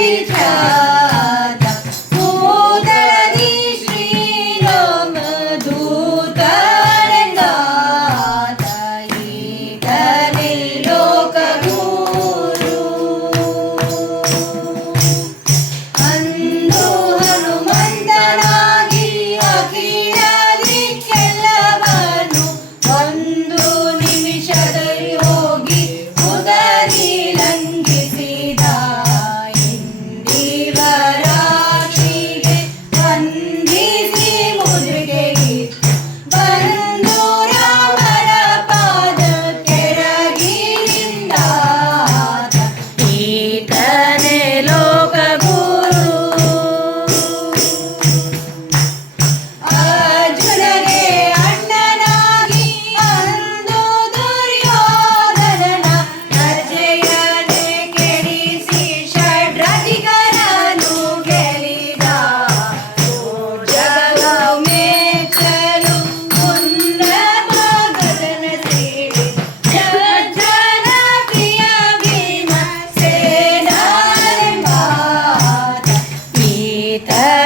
Peter. Sita